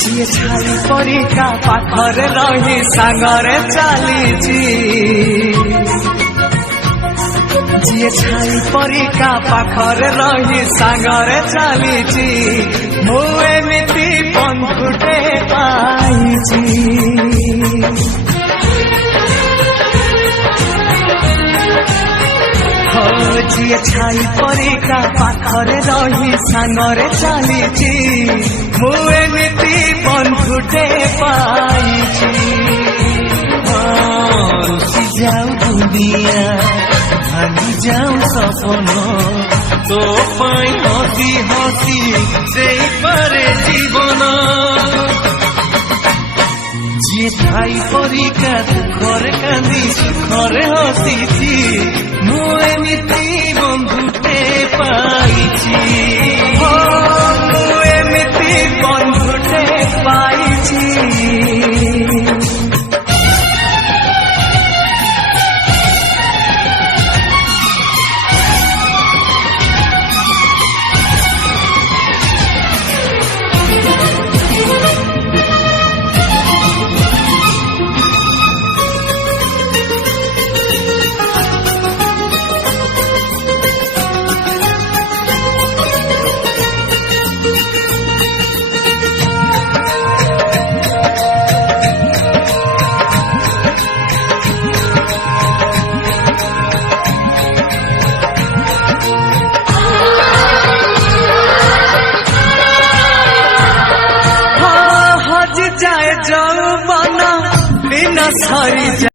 जी छाई परिका पाखरे रही सांगरे चलीची जी छाई परिका पाखरे रही सांगरे चलीची मु एमिति बंधुटे पाइची जी छाई परिका पाखरे रही सांगरे चलीची मु एमिति बंधुटे पाइची रुचि जाऊ दुनिया भांगी जाऊ सपन तो पाई हसी हसी से पारे जीवन जी ठाई परिका दुखरे कांदी सुखरे हसी मु एमिति बंधुटे पाइची।